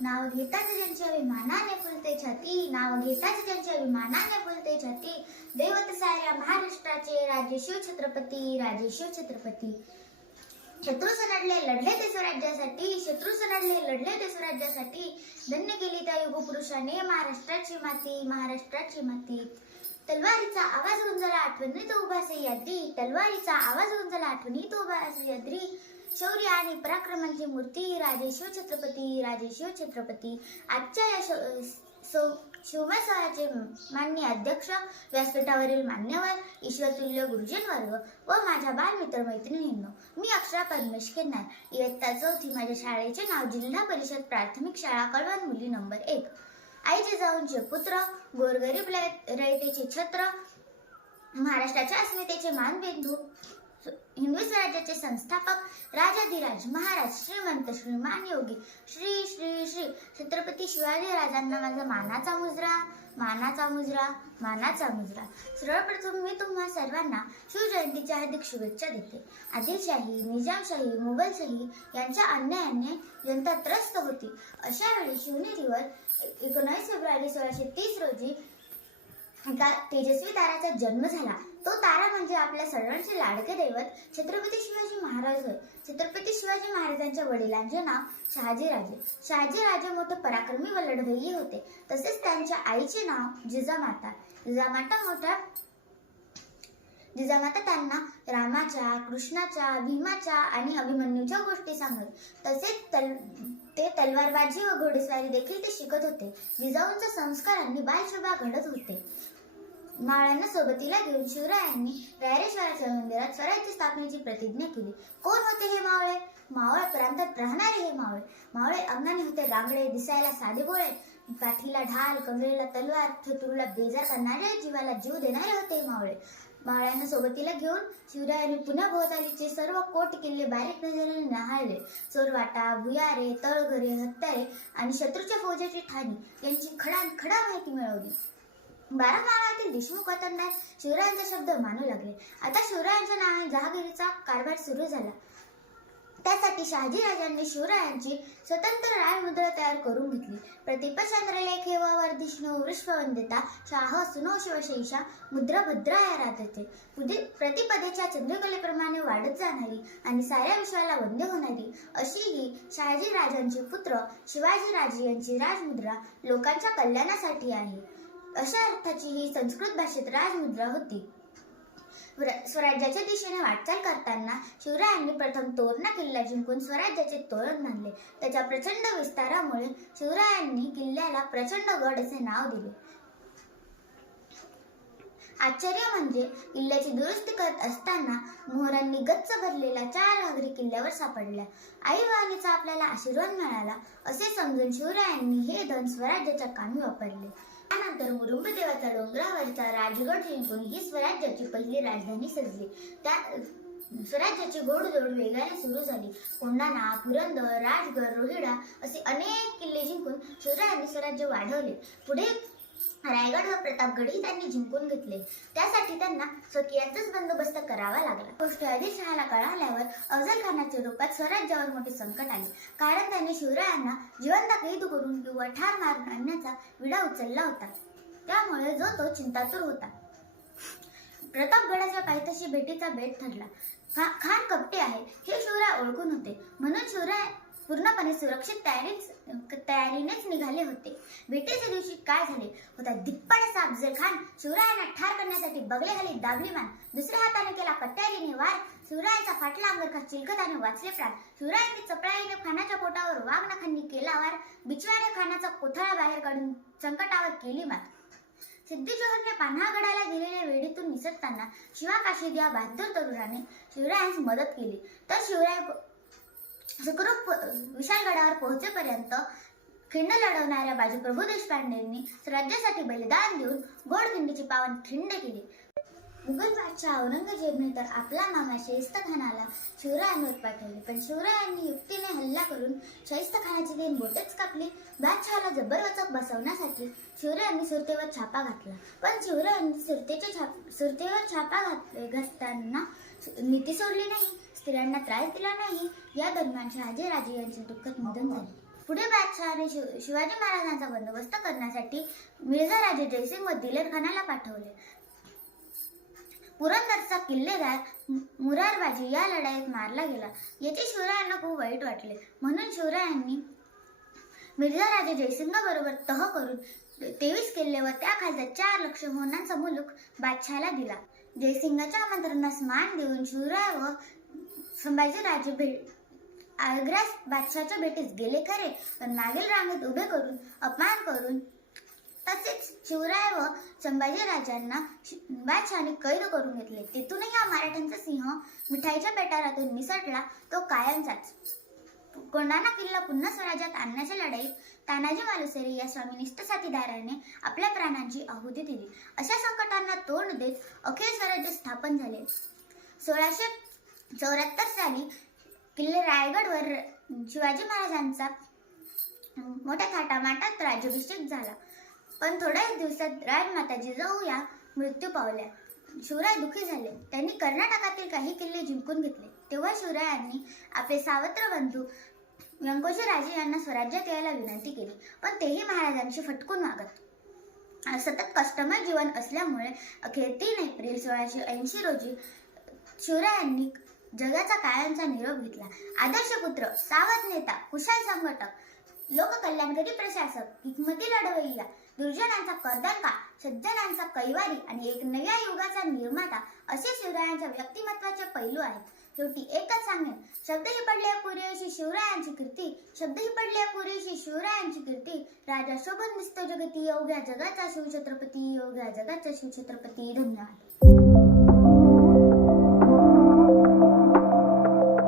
नाव घेताच ज्यांच्या अभिमानाने फुलते छाती, नाव घेताच ज्यांच्या अभिमानाने फुलते छाती, दैवत साऱ्या महाराष्ट्राचे राजे शिवछत्रपती, राजे शिवछत्रपती. शत्रू सनडले लढले ते स्वराज्यासाठी, शत्रू सनडले लढले ते स्वराज्यासाठी, धन्य केली त्या युगपुरुषाने महाराष्ट्राची माती, महाराष्ट्राची माती. तलवारीचा आवाज गुंजला आठवणीत उभा सह्याद्री, तलवारीचा आवाज गुंजला आठवणीत उभा सह्याद्री, शौर्य आणि पराक्रमांची मूर्ती राजे शिवछत्रपती, राजे शिवछत्रपती. आजच्या या शिवमय मान्य अध्यक्ष, व्यासपीठावरील मान्यवर, ईश्वरतुल्य गुरुजन वर्ग व माझ्या बालमित्र मैत्रिणींनो, मी अक्षरा परमेश केनार, इयत्ता चौथी. माझ्या शाळेचे नाव जिल्हा परिषद प्राथमिक शाळा कळवण मुली नंबर 1. आई जिजाऊंचे पुत्र, गोरगरीब रयतेचे छत्र, महाराष्ट्राच्या अस्मितेचे मानबिंदू, हिंदवी स्वराज्याचे संस्थापक, राजाधिराज महाराज श्रीमंत श्रीमान योगी श्री श्री श्री छत्रपती शिवाजी राजांना माझा मानाचा मुजरा, मानाचा मुजरा, मानाचा मुजरा. सर्वप्रथम मी तुम्हा सर्वांना शिवजयंतीच्या हार्दिक शुभेच्छा देते. आदिलशाही, निजामशाही, मुघलशाही यांच्या अन्यायाने जनता त्रस्त होती. अशा वेळी शिवनेरीवर 19 फेब्रुवारी 1630 रोजी एका तेजस्वी ताराचा जन्म झाला. तो तारा म्हणजे आपल्या सर्वांचे लाडके दैवत छत्रपती शिवाजी महाराज होय. छत्रपती शिवाजी महाराजांच्या वडिलांचे नाव शहाजीराजे. शहाजीराजे मोठे पराक्रमी व लढवय्ये होते. तसेच त्यांच्या आईचे नाव जिजामाता. जिजामाता त्यांना रामाच्या, कृष्णाच्या, भीमाच्या आणि अभिमन्यूच्या गोष्टी सांगत. तसेच ते तलवारबाजी व घोडेस्वारी देखील ते शिकत होते. जिजाऊंच्या संस्कारांनी बालशोभा घडत होते. मावळ्यांना सोबतीला घेऊन शिवरायांनी रायरेश्वराच्या मंदिरात स्वराज्य स्थापनेची प्रतिज्ञा केली. कोण होते हे मावळे? मावळ प्रांतात राहणारे हे मावळे. मावळे अंगाने होते रांगडे, दिसायला साधेभोळे, पाठीला ढाल, कमरेला तलवार, शत्रूला बेजार करणारे, जीवाला जीव देणारे होते मावळे. मावळ्यांना सोबतीला घेऊन शिवरायांनी पुन्हा भोवतालीचे सर्व कोट किल्ले बारीक नजरेने न्याहाळले. चोरवाटा, भुयारे, तळघरे, हत्यारे आणि शत्रूच्या फौजेची ठाणी यांची खडा माहिती मिळवली. बारामावळ्यातील देशमुख वतनदार शिवरायांचा शब्द मानू लागले. आता शिवरायांच्या नावाने जहागिरीचा कारभार सुरू झाला. त्यासाठी शहाजीराजांनी शिवरायांची स्वतंत्र राजमुद्रा तयार करून घेतली. प्रतिपचंद्रलेखे व वर्धिष्णू वृष्पवंदिता शाह सुनो शिवशैषा मुद्रा भद्राया राहते. प्रतिपदेच्या चंद्रकलेप्रमाणे वाढत जाणारी आणि साऱ्या विश्वाला वंद्य होणारी अशी ही शहाजीराजांचे पुत्र शिवाजीराजे यांची राजमुद्रा लोकांच्या कल्याणासाठी आहे. अशा अर्थाची ही संस्कृत भाषेत राजमुद्रा होती. स्वराज्याच्या दिशेने वाटचाल करताना शिवरायांनी प्रथम तोरणा किल्ला जिंकून स्वराज्याचे तोरण बांधले. त्याच्या प्रचंड विस्तारामुळे शिवरायांनी किल्ल्याला प्रचंड गड असे नाव दिले. आश्चर्य म्हणजे किल्ल्याची दुरुस्ती करत असताना मोहरांनी गच्च भरलेल्या 4 घागरी किल्ल्यावर सापडल्या. आई वाणीचा आपल्याला आशीर्वाद मिळाला असे समजून शिवरायांनी हे धन स्वराज्याच्या कामी वापरले. त्यानंतर मुरुंबदेवाचा डोंगरावरचा राजगड जिंकून ही स्वराज्याची पहिली राजधानी सजली. त्या स्वराज्याची गोडजोड वेगाने सुरू झाली. कोंढाणा, पुरंदर, राजगड, रोहिडा असे अनेक किल्ले जिंकून शिवरायांनी स्वराज्य वाढवले. पुढे रायगड व प्रतापगडही त्यांनी जिंकून घेतले. त्यासाठी त्यांना स्वकीयाचाच बंदोबस्त करावा लागला. गोष्ट आदिलशहाला कळाल्यावर अफजल खानाच्या रूपात स्वराज्यावर मोठे संकट आले. कारण त्यांनी शिवरायांना जिवंत कैद करून किंवा ठार मारून आणण्याचा विडा उचलला होता. त्यामुळे तो चिंतातूर होता. प्रतापगडाच्या पायथ्याशी भेटीचा बेट ठरला. खान कपटे आहे हे शिवराय ओळखून होते. म्हणून शिवराय पूर्णपणे सुरक्षित तयारीनेच निघाले होते. भेटीच्या दिवशी काय झाले होता? धिप्पाड असा अफजल खान शिवरायांना ठार करण्यासाठी बगलेखाली दाबली मान, दुसऱ्या हाताने केला कट्यारीने वार. शिवरायांचा फाटला अंगरखा चिलखताने वाचले प्राण. शिवरायांनी चपळाईने खानाच्या पोटावर वाघनखांनी केला वार. बिचव्याने खानाचा कोथळा बाहेर काढून संकटावर केली मात. सिद्धी जोहरने पान्हागडाला गेलेल्या वेढीतून निसटताना शिवाकाशीद या बहादूर तरुणाने शिवरायांस मदत केली. तर शिवराय सुखरूप विशाळगडावर पोहोचेपर्यंत खिंड लढवणाऱ्या बाजी प्रभू देशपांडेंनी स्वराज्यासाठी बलिदान देऊन गोडखिंडीची पावन खिंड केली. मुघल बादशाह औरंगजेबने तर आपला मामा शाहिस्तेखानाला शिवरायांवर पाठवले. पण शिवरायांनी युक्तीने हल्ला करून शाहिस्तेखानाची 3 बोटेच कापली. बादशहाला जबरवचक बसवण्यासाठी शिवरायांनी सुरतेवर छापा घातला. पण शिवरायांनी सुरतेवर छापा घातताना नीती सोडली नाही, स्त्रियांना त्रास दिला नाही. या दरम्यान शहाजीराजे यांचे दुःखद निधन झाले. पुढे बादशहाने शिवाजी महाराजांचा बंदोबस्त करण्यासाठी मिर्झा राजे जयसिंग व दिलेर खानाला पाठवले. पुरंदरचा किल्लेदार मुरारबाजी या लढाईत मारला गेला. याचे शिवरायांना खूप वाईट वाटले. म्हणून शिवरायांनी मिर्झा राजे जयसिंग बरोबर तह करून 23 किल्ले व त्याखालचा 4 लक्ष मोहनांचा मुलूक बादशहाला दिला. जयसिंगाच्या आमंत्रणास मान देऊन शिवराय व संभाजीराजे आग्र्यास बादशहाच्या भेटीस गेले खरे, पण मागील रांगेत उभे करून अपमान करून तसेच शिवराय व संभाजीराजांना बादशहाने कैद करून घेतले. तेथूनही हा मराठ्यांचा सिंह मिठाईच्या पेटारातून निसटला तो कायमचाच. कोंढाणा किल्ला पुन्हा स्वराज्यात आणण्याच्या लढाईत तानाजी मालुसरे या स्वामिनिष्ठ साथीदाराने आपल्या प्राणांची आहुती दिली. अशा संकटांना तोंड देत अखेर स्वराज्य स्थापन झाले. 1674 साली किल्ले रायगडवर शिवाजी महाराजांचा मोठ्या थाटामाटात राज्याभिषेक झाला. पण थोड्याच दिवसात राजमाता जिजाऊ या मृत्यू पावल्या. शिवराय दुःखी झाले. त्यांनी कर्नाटकातील काही किल्ले जिंकून घेतले. तेव्हा शिवरायांनी आपले सावत्र बंधू व्यंकोजी राजे यांना स्वराज्यात यायला विनंती केली, पण तेही महाराजांशी फटकून वागत. सतत कष्टमय जीवन असल्यामुळे अखेर 3 एप्रिल 1680 रोजी शिवरायांनी जगाचा कायमचा निरोप घेतला. आदर्श पुत्र, सावध नेता, कुशल संघटक, लोककल्याणकारी प्रशासक, हिकमती लढवय्या, दुर्जनांचा कर्दनका, सज्जनांचा कैवारी आणि एक नव्या युगाचा निर्माता असे शिवरायांच्या व्यक्तिमत्वाचे पैलू आहेत. शेवटी एकच सांगेन, शब्दही पडले पुरेशी शिवरायांची कीर्ती, शब्दही पडले पुरेशी शिवरायांची कीर्ती. राजा शोभून दिसतो जगती, अवघ्या जगाचा शिवछत्रपती, अवघ्या जगाचा शिवछत्रपती. धन्यवाद.